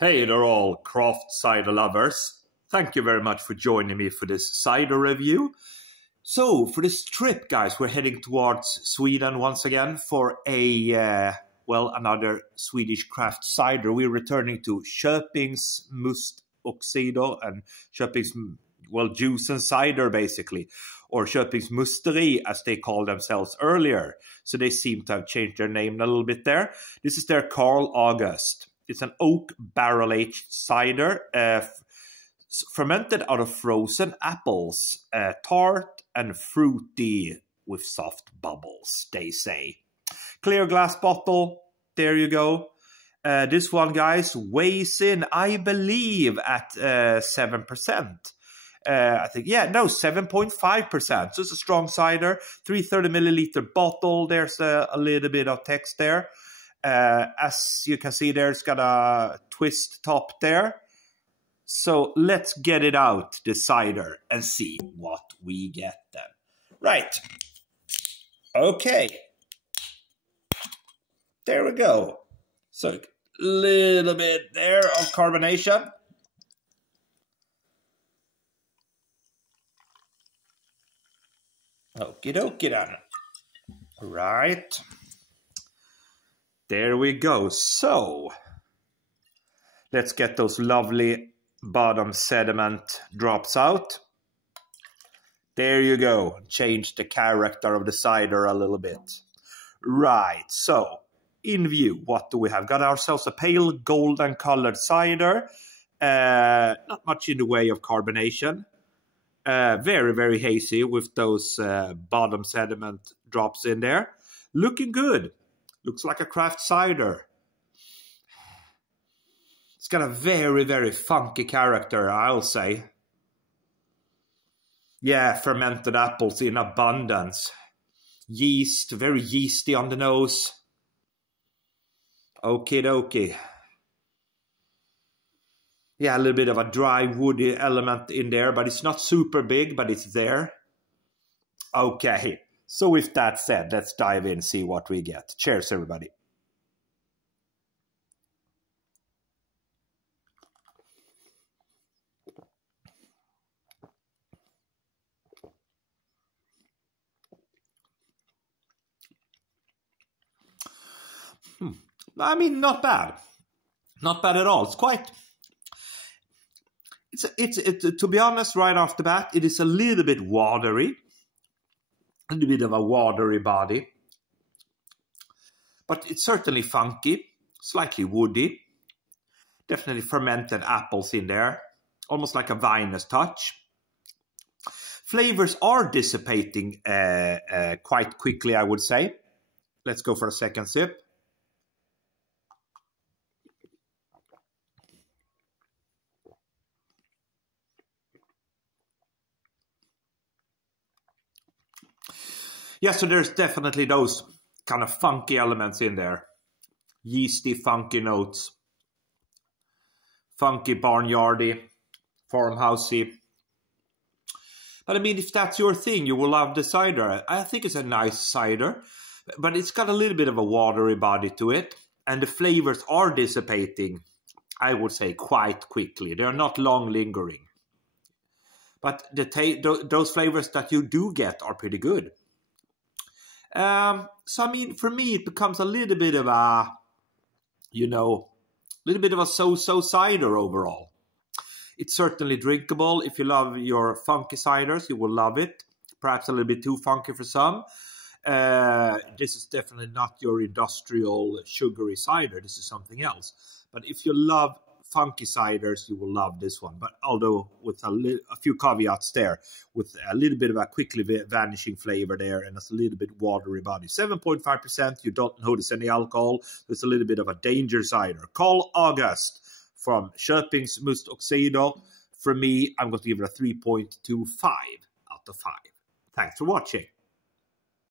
Hey there all craft cider lovers. Thank you very much for joining me for this cider review. So for this trip, guys, we're heading towards Sweden once again for another Swedish craft cider. We're returning to Köpings Must och Cider and Köpings, juice and cider basically, or Köpings Musteri as they called themselves earlier. So they seem to have changed their name a little bit there. This is their Karl August. It's an oak barrel-aged cider fermented out of frozen apples, tart and fruity with soft bubbles, they say. Clear glass bottle, there you go. This one, guys, weighs in, I believe, at 7%. I think, 7.5%. So it's a strong cider, 330 milliliter bottle. There's a little bit of text there. As you can see, there's got a twist top there. So let's get it out, the cider, and see what we get then. Right. Okay. There we go. So a little bit there of carbonation. Okie dokie then. Right. There we go. So let's get those lovely bottom sediment drops out. There you go. Change the character of the cider a little bit. Right. So in view, what do we have? Got ourselves a pale golden colored cider. Not much in the way of carbonation. Very, very hazy with those bottom sediment drops in there. Looking good. Looks like a craft cider. It's got a very, very funky character, I'll say. Yeah, fermented apples in abundance. Yeast, very yeasty on the nose. Okie dokie. Yeah, a little bit of a dry, woody element in there, but it's not super big, but it's there. Okay. So with that said, let's dive in and see what we get. Cheers, everybody. I mean, not bad. Not bad at all. It's quite... It's to be honest, right off the bat, it is a little bit watery. A little bit of a watery body. But it's certainly funky, slightly woody. Definitely fermented apples in there. Almost like a vinous touch. Flavors are dissipating quite quickly, I would say. Let's go for a second sip. Yeah, so there's definitely those kind of funky elements in there. Yeasty, funky notes. Funky, barnyardy, farmhousey. But I mean, if that's your thing, you will love the cider. I think it's a nice cider, but it's got a little bit of a watery body to it. And the flavors are dissipating, I would say, quite quickly. They are not long lingering. But those flavors that you do get are pretty good. So, I mean, for me, it becomes a little bit of a, so-so cider overall. It's certainly drinkable. If you love your funky ciders, you will love it. Perhaps a little bit too funky for some. This is definitely not your industrial sugary cider. This is something else. But if you love funky ciders, you will love this one. But although with a few caveats there, with a little bit of a quickly vanishing flavor there and a little bit watery body. 7.5%, you don't notice any alcohol. It's a little bit of a danger cider. Karl August from Köpings Must och Cider. For me, I'm going to give it a 3.25 out of 5. Thanks for watching.